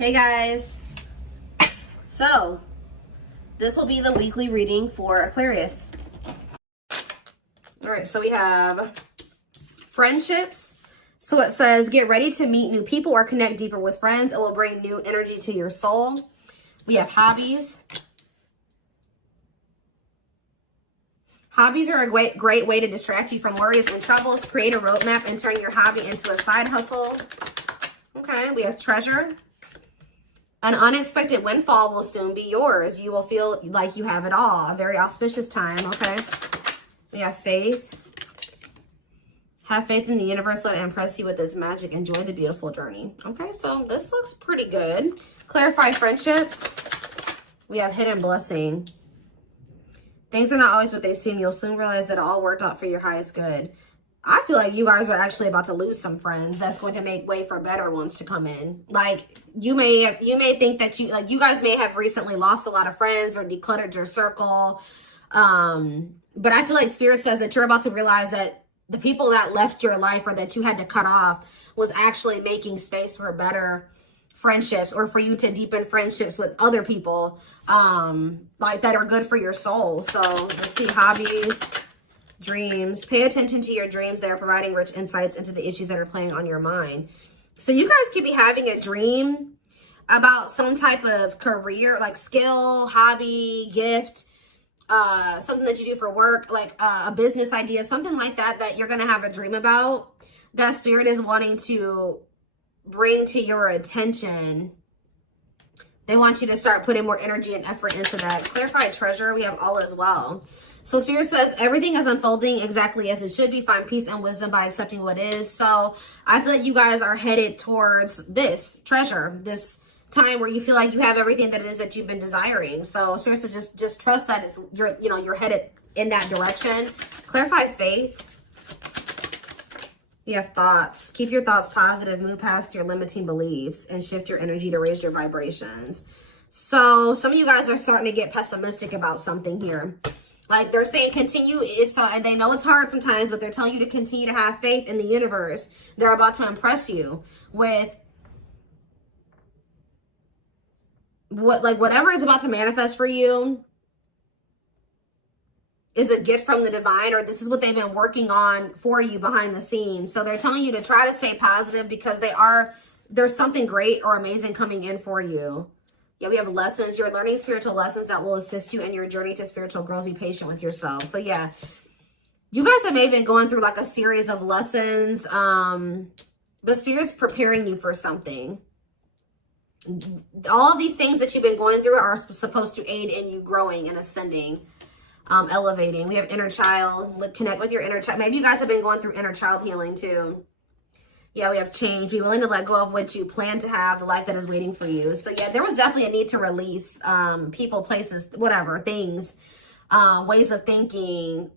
Hey guys, so this will be the weekly reading for Aquarius. All right, so we have friendships. So it says, get ready to meet new people or connect deeper with friends. It will bring new energy to your soul. We have hobbies. Hobbies are a great way to distract you from worries and troubles. Create a roadmap and turn your hobby into a side hustle. Okay, we have treasure. An unexpected windfall will soon be yours. You will feel like you have it all. A very auspicious time, okay? We have faith. Have faith in the universe. Let it impress you with this magic. Enjoy the beautiful journey. Okay, so this looks pretty good. Clarify friendships. We have hidden blessing. Things are not always what they seem. You'll soon realize that it all worked out for your highest good. I feel like you guys are actually about to lose some friends. That's going to make way for better ones to come in. Like you may think that you guys may have recently lost a lot of friends or decluttered your circle. But I feel like Spirit says that you're about to realize that the people that left your life or that you had to cut off was actually making space for better friendships, or for you to deepen friendships with other people like that are good for your soul. So let's see, hobbies. Dreams. Pay attention to your dreams. They are providing rich insights into the issues that are playing on your mind. So you guys could be having a dream about some type of career, like skill, hobby, gift, something that you do for work, like a business idea, something like that, that you're going to have a dream about, that Spirit is wanting to bring to your attention. They want you to start putting more energy and effort into that. Clarify treasure. We have all as well. So Spirit says everything is unfolding exactly as it should be. Find peace and wisdom by accepting what is. So I feel like you guys are headed towards this treasure, this time where you feel like you have everything that it is that you've been desiring. So Spirit says just trust that you're headed in that direction. Clarify faith. You have thoughts. Keep your thoughts positive. Move past your limiting beliefs and shift your energy to raise your vibrations. So some of you guys are starting to get pessimistic about something here. Like they're saying continue, and they know it's hard sometimes, but they're telling you to continue to have faith in the universe. They're about to impress you with whatever is about to manifest for you is a gift from the divine, or this is what they've been working on for you behind the scenes. So they're telling you to try to stay positive because there's something great or amazing coming in for you. Yeah, we have lessons. You're learning spiritual lessons that will assist you in your journey to spiritual growth. Be patient with yourself. So yeah, you guys have maybe been going through like a series of lessons. But Spirit's preparing you for something. All of these things that you've been going through are supposed to aid in you growing and ascending, elevating. We have inner child. Connect with your inner child. Maybe you guys have been going through inner child healing too. Yeah, we have change. Be willing to let go of what you plan to have, the life that is waiting for you. So yeah, there was definitely a need to release people, places, whatever, things, ways of thinking,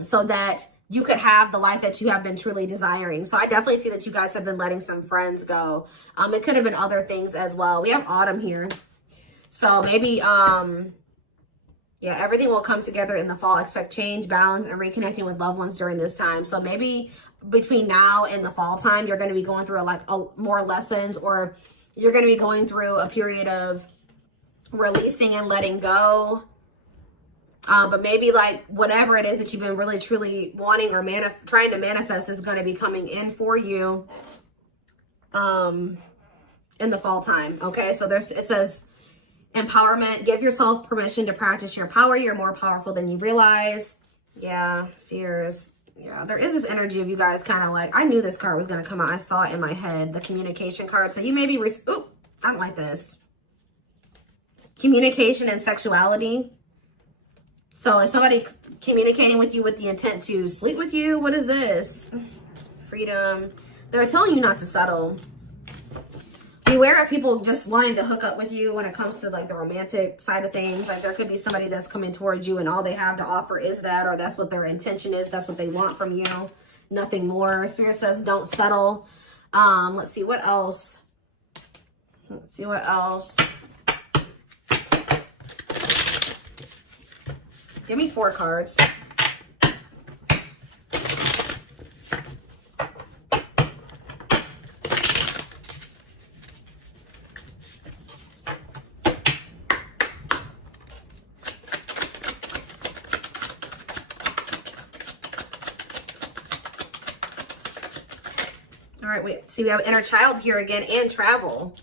so that you could have the life that you have been truly desiring. So I definitely see that you guys have been letting some friends go. It could have been other things as well. We have autumn here. So maybe, yeah, everything will come together in the fall. Expect change, balance, and reconnecting with loved ones during this time. So maybe between now and the fall time, you're going to be going through more lessons, or you're going to be going through a period of releasing and letting go. But maybe like whatever it is that you've been really truly wanting or trying to manifest is going to be coming in for you in the fall time. Okay, so it says empowerment. Give yourself permission to practice your power. You're more powerful than you realize. Yeah, fears. Yeah, there is this energy of you guys kind of like, I knew this card was going to come out. I saw it in my head, the communication card. So you may be, ooh, I don't like this. Communication and sexuality. So is somebody communicating with you with the intent to sleep with you? What is this? Freedom. They're telling you not to settle. Beware of people just wanting to hook up with you when it comes to like the romantic side of things. Like there could be somebody that's coming towards you and all they have to offer is that, or that's what their intention is. That's what they want from you. Nothing more. Spirit says don't settle. Let's see what else. Let's see what else. Give me 4 cards. right, wait. See, we have inner child here again and travel.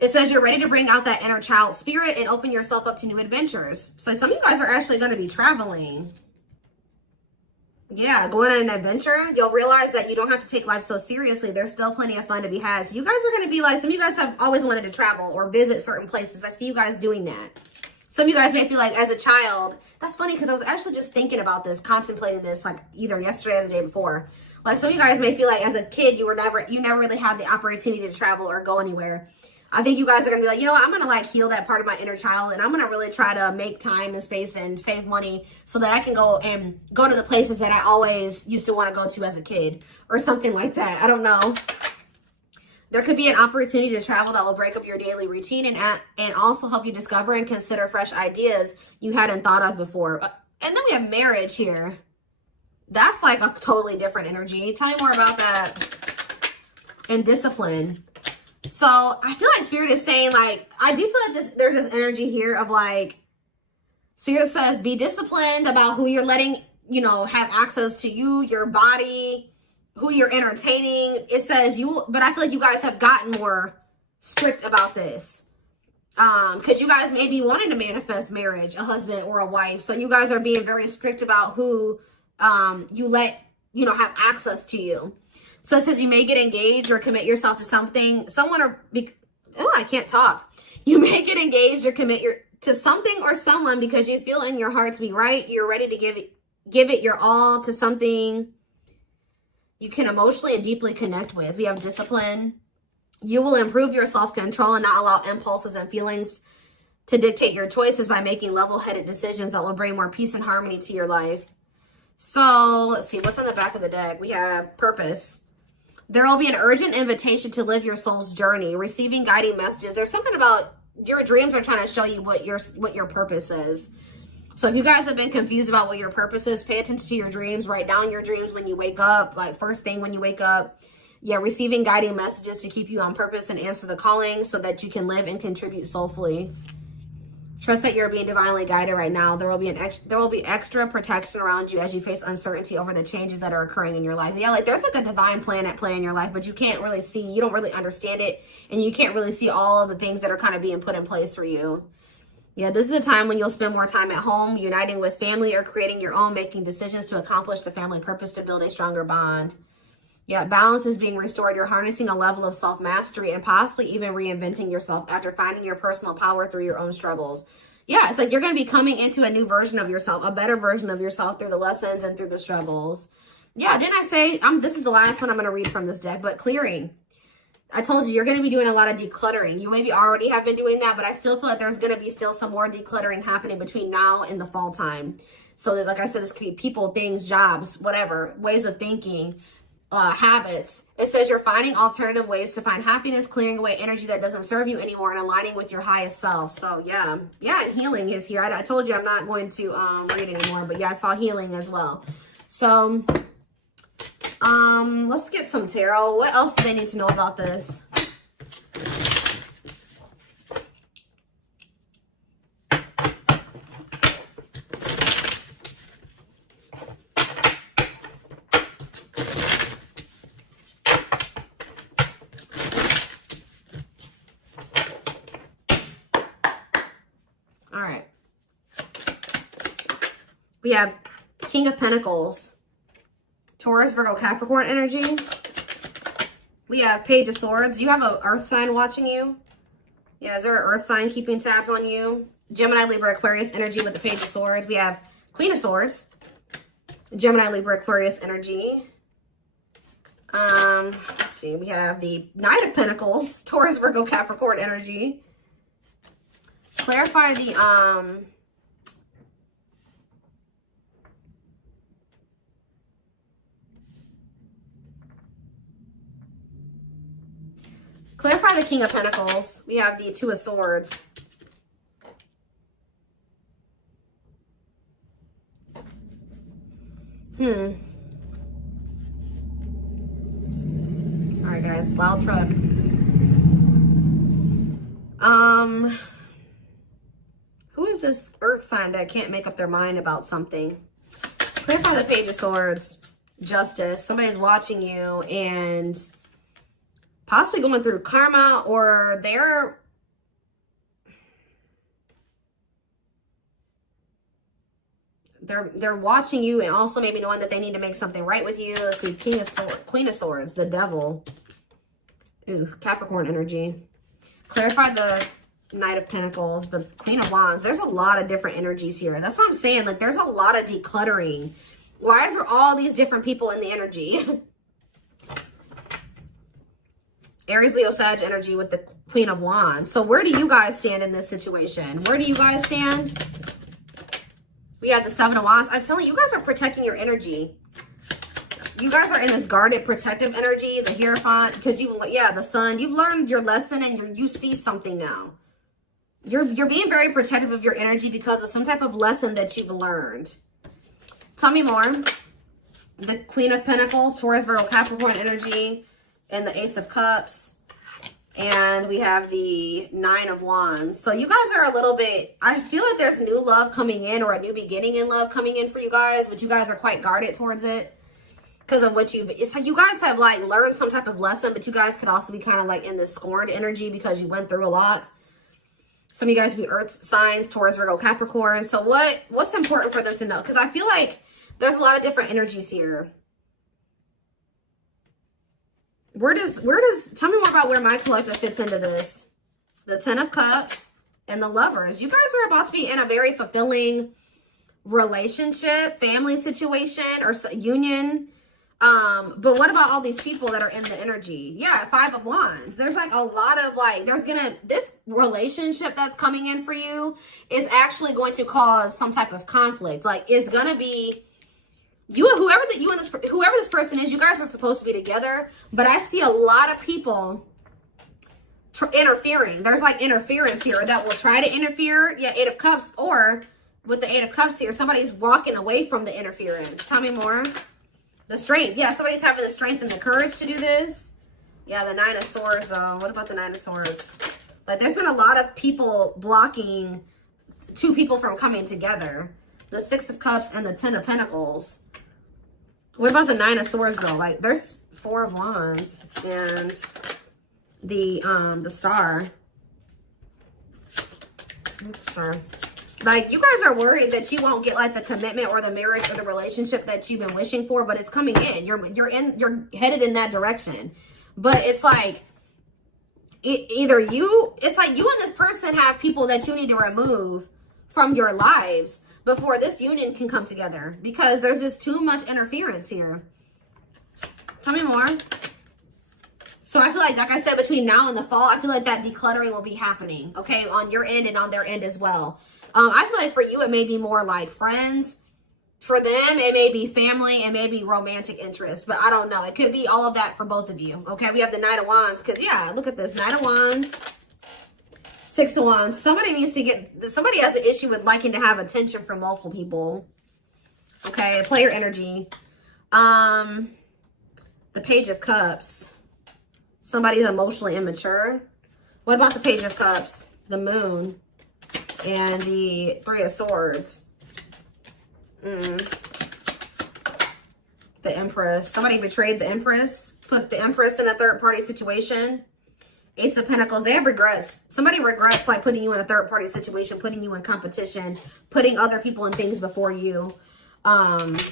It says you're ready to bring out that inner child spirit and open yourself up to new adventures. So some of you guys are actually going to be traveling. Yeah, going on an adventure. You'll realize that you don't have to take life so seriously. There's still plenty of fun to be had. So you guys are going to be like, some of you guys have always wanted to travel or visit certain places. I see you guys doing that. Some of you guys may feel like as a child, that's funny because I was actually just thinking about this, contemplating this like either yesterday or the day before. Like some of you guys may feel like as a kid, you never really had the opportunity to travel or go anywhere. I think you guys are going to be like, you know what, I'm going to like heal that part of my inner child and I'm going to really try to make time and space and save money so that I can go to the places that I always used to want to go to as a kid or something like that. I don't know. There could be an opportunity to travel that will break up your daily routine and also help you discover and consider fresh ideas you hadn't thought of before. And then we have marriage here. That's like a totally different energy. Tell me more about that. And discipline. So I feel like Spirit is saying, like, I do feel like there's this energy here of like, Spirit says, be disciplined about who you're letting, you know, have access to you, your body, who you're entertaining. It says but I feel like you guys have gotten more strict about this. Because you guys may be wanting to manifest marriage, a husband or a wife. So you guys are being very strict about who you let, you know, have access to you. So it says you may get engaged or commit yourself to something, I can't talk. You may get engaged or commit to something or someone because you feel in your heart to be right. You're ready to give it your all to something you can emotionally and deeply connect with. We have discipline. You will improve your self-control and not allow impulses and feelings to dictate your choices by making level-headed decisions that will bring more peace and harmony to your life. So let's see, what's on the back of the deck? We have purpose. There will be an urgent invitation to live your soul's journey, receiving guiding messages. There's something about your dreams are trying to show you what your purpose is. So if you guys have been confused about what your purpose is, pay attention to your dreams. Write down your dreams when you wake up, like first thing when you wake up. Yeah, receiving guiding messages to keep you on purpose and answer the calling so that you can live and contribute soulfully. Trust that you're being divinely guided right now. There will be extra protection around you as you face uncertainty over the changes that are occurring in your life. Yeah, like there's like a divine plan at play in your life, but you can't really see, you don't really understand it, and you can't really see all of the things that are kind of being put in place for you. Yeah, this is a time when you'll spend more time at home, uniting with family or creating your own, making decisions to accomplish the family purpose to build a stronger bond. Yeah, balance is being restored. You're harnessing a level of self-mastery and possibly even reinventing yourself after finding your personal power through your own struggles. Yeah, it's like you're going to be coming into a new version of yourself, a better version of yourself through the lessons and through the struggles. Yeah, didn't I say, this is the last one I'm going to read from this deck, but clearing. I told you, you're going to be doing a lot of decluttering. You maybe already have been doing that, but I still feel like there's going to be still some more decluttering happening between now and the fall time. So that, like I said, this could be people, things, jobs, whatever, ways of thinking, habits. It says you're finding alternative ways to find happiness, clearing away energy that doesn't serve you anymore, and aligning with your highest self. So yeah, and healing is here. I told you I'm not going to read anymore, but yeah, I saw healing as well. So let's get some tarot. What else do they need to know about this? We have King of Pentacles, Taurus, Virgo, Capricorn energy. We have Page of Swords. You have an earth sign watching you. Yeah, is there an earth sign keeping tabs on you? Gemini, Libra, Aquarius energy with the Page of Swords. We have Queen of Swords, Gemini, Libra, Aquarius energy. Let's see. We have the Knight of Pentacles, Taurus, Virgo, Capricorn energy. Clarify the clarify the King of Pentacles. We have the Two of Swords. Sorry guys, loud truck. Who is this earth sign that can't make up their mind about something? Clarify the Page of Swords. Justice. Somebody's watching you and possibly going through karma, or they're watching you and also maybe knowing that they need to make something right with you. Let's see, Queen of Swords, the Devil. Ooh, Capricorn energy. Clarify the Knight of Pentacles, the Queen of Wands. There's a lot of different energies here. That's what I'm saying. Like, there's a lot of decluttering. Why is there all these different people in the energy? Aries, Leo, Sag energy with the Queen of Wands. So where do you guys stand in this situation? Where do you guys stand? We have the Seven of Wands. I'm telling you, you guys are protecting your energy. You guys are in this guarded, protective energy. The Hierophant, because the Sun. You've learned your lesson and you see something now. You're being very protective of your energy because of some type of lesson that you've learned. Tell me more. The Queen of Pentacles, Taurus, Virgo, Capricorn energy, and the Ace of Cups. And we have the Nine of Wands. So you guys are a little bit, I feel like there's new love coming in, or a new beginning in love coming in for you guys, but you guys are quite guarded towards it because of what it's like you guys have like learned some type of lesson, but you guys could also be kind of like in this scorned energy because you went through a lot. Some of you guys be earth signs, Taurus, Virgo, Capricorn. So what's important for them to know? Because I feel like there's a lot of different energies here. Where does, tell me more about where my collective fits into this. The Ten of Cups and the Lovers. You guys are about to be in a very fulfilling relationship, family situation, or union. But what about all these people that are in the energy? Yeah, Five of Wands. There's like a lot of like, this relationship that's coming in for you is actually going to cause some type of conflict. Like, it's going to be, whoever this person is, you guys are supposed to be together, but I see a lot of people interfering. There's like interference here that will try to interfere. Yeah, Eight of Cups, or with the Eight of Cups here, somebody's walking away from the interference. Tell me more. The strength. Yeah, somebody's having the strength and the courage to do this. Yeah, the Nine of Swords, though. What about the Nine of Swords? Like, there's been a lot of people blocking two people from coming together. The Six of Cups and the Ten of Pentacles. What about the Nine of Swords, though? Like, there's Four of Wands and the Star. Star. Like, you guys are worried that you won't get like the commitment or the marriage or the relationship that you've been wishing for, but it's coming in. You're headed in that direction. But it's like it's like you and this person have people that you need to remove from your lives before this union can come together, because there's just too much interference here. Tell me more. So I feel like I said, between now and the fall, I feel like that decluttering will be happening, okay, on your end and on their end as well. I feel like for you, it may be more like friends. For them, it may be family, and maybe romantic interest, but I don't know. It could be all of that for both of you, okay? We have the Knight of Wands, because, yeah, look at this. Knight of Wands, Six of Wands. Somebody has an issue with liking to have attention from multiple people, okay? Player energy. The Page of Cups. Somebody's emotionally immature. What about the Page of Cups? The Moon. And the Three of Swords. The Empress. Somebody betrayed the Empress. Put the Empress in a third-party situation. Ace of Pentacles. They have regrets. Somebody regrets like putting you in a third-party situation, putting you in competition, putting other people and things before you. But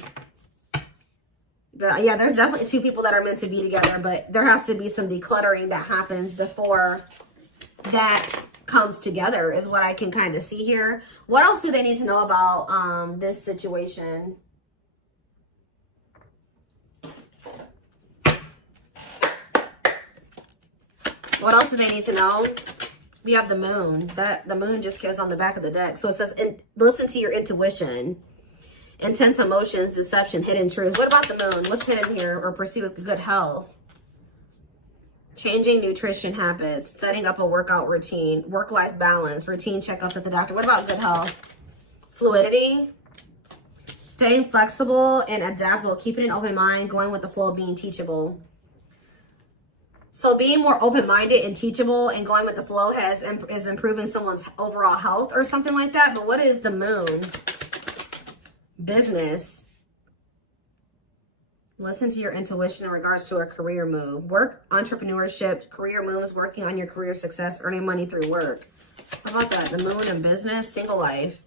yeah, there's definitely two people that are meant to be together, but there has to be some decluttering that happens before that comes together, is what I can kind of see here. What else do they need to know about this situation? What else do they need to know? We have the Moon. The Moon just goes on the back of the deck. So it says, listen to your intuition. Intense emotions, deception, hidden truth. What about the Moon? What's hidden here? Or pursue with good health? Changing nutrition habits, setting up a workout routine, work-life balance, routine checkups at the doctor. What about good health? Fluidity, staying flexible and adaptable, keeping an open mind, going with the flow, being teachable. So being more open-minded and teachable and going with the flow is improving someone's overall health or something like that. But what is the Moon? Business. Listen to your intuition in regards to a career move. Work, entrepreneurship, career moves, working on your career success, earning money through work. How about that? The moon and business, single life.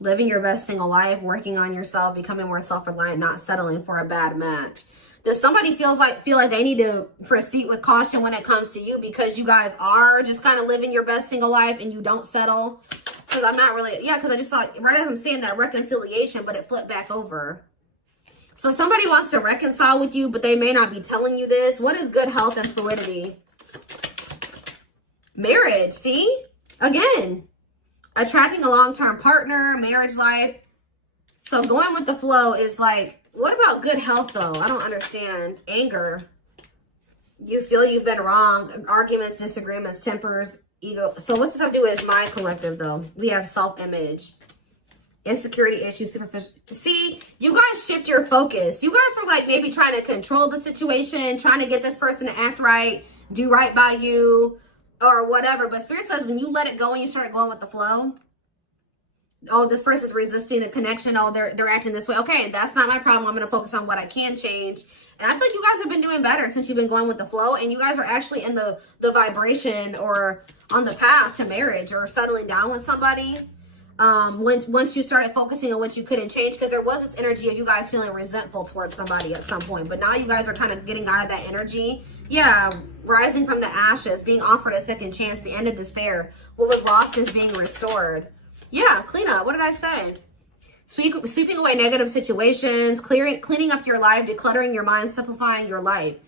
Living your best single life, working on yourself, becoming more self-reliant, not settling for a bad match. Does somebody feel like they need to proceed with caution when it comes to you because you guys are just kind of living your best single life and you don't settle? Because I'm not really, yeah, because I just saw, right as I'm saying that, reconciliation, but it flipped back over. So somebody wants to reconcile with you, but they may not be telling you this. What is good health and fluidity? Marriage, see? Again, attracting a long-term partner, marriage life. So going with the flow is like, what about good health though? I don't understand. Anger. You feel you've been wrong. Arguments, disagreements, tempers, ego. So what's this have to do with my collective though? We have self-image. Insecurity issues, superficial. See, you guys shift your focus. You guys were like maybe trying to control the situation, trying to get this person to act right, do right by you, or whatever. But Spirit says when you let it go and you start going with the flow, oh, this person's resisting the connection. Oh, they're acting this way. Okay, that's not my problem. I'm going to focus on what I can change. And I think you guys have been doing better since you've been going with the flow. And you guys are actually in the vibration or on the path to marriage or settling down with somebody. Once you started focusing on what you couldn't change, because there was this energy of you guys feeling resentful towards somebody at some point, but now you guys are kind of getting out of that energy. Yeah, rising from the ashes, being offered a second chance, the end of despair. What was lost is being restored. Yeah, clean up. What did I say? Sweeping away negative situations, cleaning up your life, decluttering your mind, simplifying your life.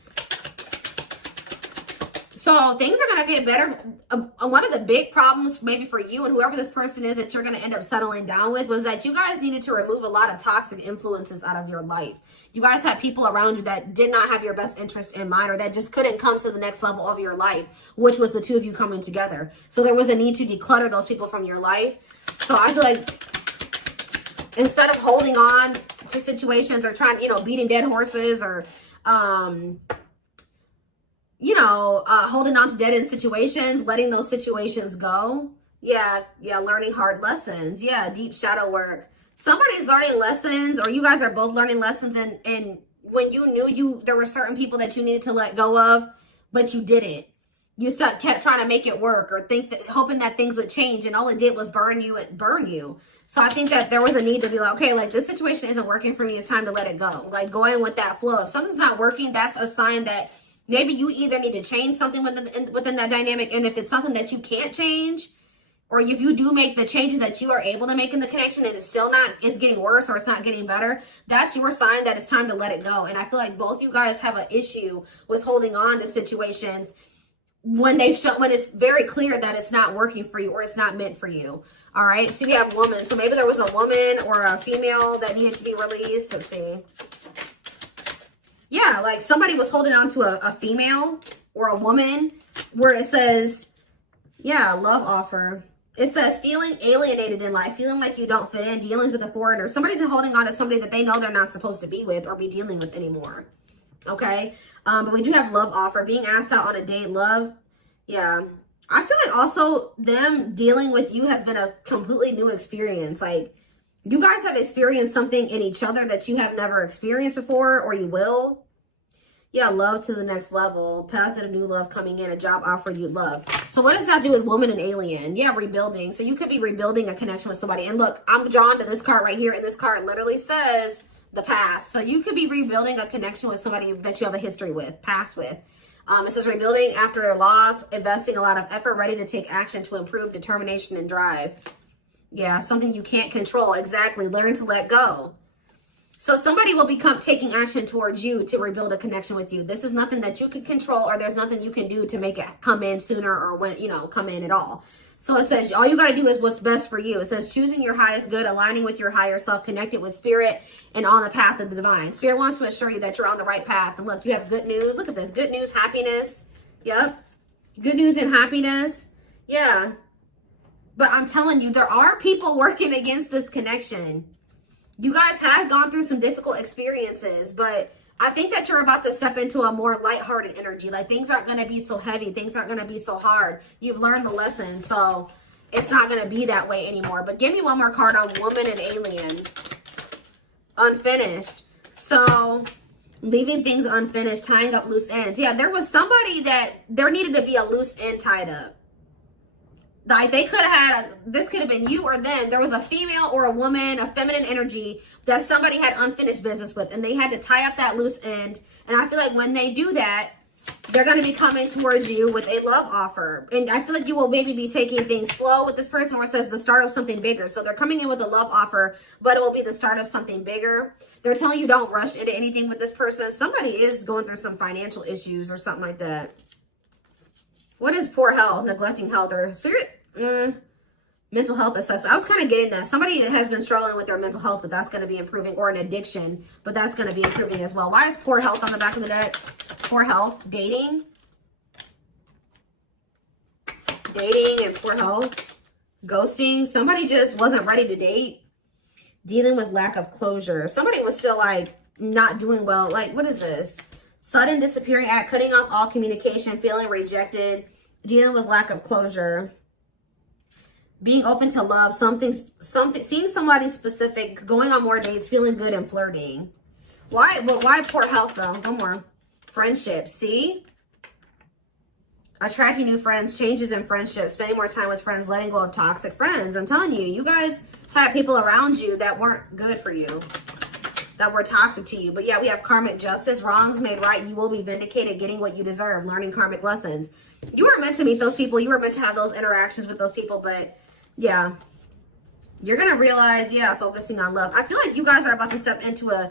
So things are going to get better. One of the big problems maybe for you and whoever this person is that you're going to end up settling down with was that you guys needed to remove a lot of toxic influences out of your life. You guys had people around you that did not have your best interest in mind or that just couldn't come to the next level of your life, which was the two of you coming together. So there was a need to declutter those people from your life. So I feel like instead of holding on to situations or trying, beating dead horses or, holding on to dead end situations, letting those situations go. Yeah, learning hard lessons. Yeah, deep shadow work. Somebody's learning lessons, or you guys are both learning lessons, and when you knew there were certain people that you needed to let go of, but you didn't. You kept trying to make it work or hoping that things would change, and all it did was burn you. So I think that there was a need to be like, okay, like this situation isn't working for me. It's time to let it go. Like going with that flow. If something's not working, that's a sign that maybe you either need to change something within that dynamic. And if it's something that you can't change, or if you do make the changes that you are able to make in the connection and it's getting worse or it's not getting better, that's your sign that it's time to let it go. And I feel like both you guys have an issue with holding on to situations when it's very clear that it's not working for you or it's not meant for you. All right. So we have woman. So maybe there was a woman or a female that needed to be released. Let's see. Yeah, like somebody was holding on to a female or a woman where it says, yeah, love offer. It says feeling alienated in life, feeling like you don't fit in, dealings with a foreigner. Somebody's been holding on to somebody that they know they're not supposed to be with or be dealing with anymore. Okay. But we do have love offer, being asked out on a date, love. Yeah. I feel like also them dealing with you has been a completely new experience. Like you guys have experienced something in each other that you have never experienced before, or you will. Yeah, love to the next level. Positive new love coming in, a job offer you love. So what does that do with woman and alien? Yeah, rebuilding. So you could be rebuilding a connection with somebody. And look, I'm drawn to this card right here. And this card literally says the past. So you could be rebuilding a connection with somebody that you have a history with, past with. It says rebuilding after a loss, investing a lot of effort, ready to take action to improve determination and drive. Yeah, something you can't control. Exactly. Learn to let go. So somebody will become taking action towards you to rebuild a connection with you. This is nothing that you can control, or there's nothing you can do to make it come in sooner or when, come in at all. So it says all you got to do is what's best for you. It says choosing your highest good, aligning with your higher self, connected with spirit, and on the path of the divine. Spirit wants to assure you that you're on the right path. And look, you have good news. Look at this. Good news, happiness. Yep. Good news and happiness. Yeah. But I'm telling you, there are people working against this connection. You guys have gone through some difficult experiences, but I think that you're about to step into a more lighthearted energy. Like things aren't going to be so heavy. Things aren't going to be so hard. You've learned the lesson, so it's not going to be that way anymore. But give me one more card on woman and alien. Unfinished. So leaving things unfinished, tying up loose ends. Yeah, there was somebody that there needed to be a loose end tied up. Like they could have had, this could have been you or them. There was a female or a woman, a feminine energy that somebody had unfinished business with, and they had to tie up that loose end. And I feel like when they do that, they're going to be coming towards you with a love offer. And I feel like you will maybe be taking things slow with this person, where it says the start of something bigger. So they're coming in with a love offer, but it will be the start of something bigger. They're telling you don't rush into anything with this person. Somebody is going through some financial issues or something like that. What is poor health, neglecting health, or spirit? Mental health assessment. I was kind of getting that. Somebody has been struggling with their mental health, but that's going to be improving, or an addiction, but that's going to be improving as well. Why is poor health on the back of the deck? Poor health, dating and poor health, ghosting. Somebody just wasn't ready to date, dealing with lack of closure. Somebody was still like not doing well. Like, what is this? Sudden disappearing act, cutting off all communication, feeling rejected, dealing with lack of closure, being open to love, something, seeing somebody specific, going on more dates, feeling good, and flirting. Why? Well, why poor health though? One more. Friendships. See? Attracting new friends, changes in friendships, spending more time with friends, letting go of toxic friends. I'm telling you, you guys had people around you that weren't good for you, that were toxic to you. But yeah, we have karmic justice, wrongs made right. You will be vindicated, getting what you deserve, learning karmic lessons. You were meant to meet those people. You were meant to have those interactions with those people. But yeah, you're going to realize, yeah, focusing on love. I feel like you guys are about to step into a,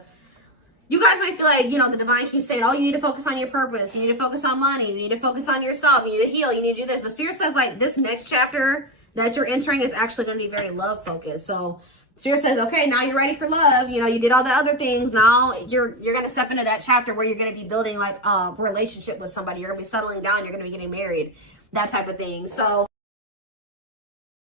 you guys might feel like, you know, the divine keeps saying, oh, you need to focus on your purpose. You need to focus on money. You need to focus on yourself. You need to heal. You need to do this. But Spirit says, like, this next chapter that you're entering is actually going to be very love focused. So Spirit says, okay, now you're ready for love. You know, you did all the other things. Now you're going to step into that chapter where you're going to be building like a relationship with somebody. You're going to be settling down. You're going to be getting married, that type of thing. So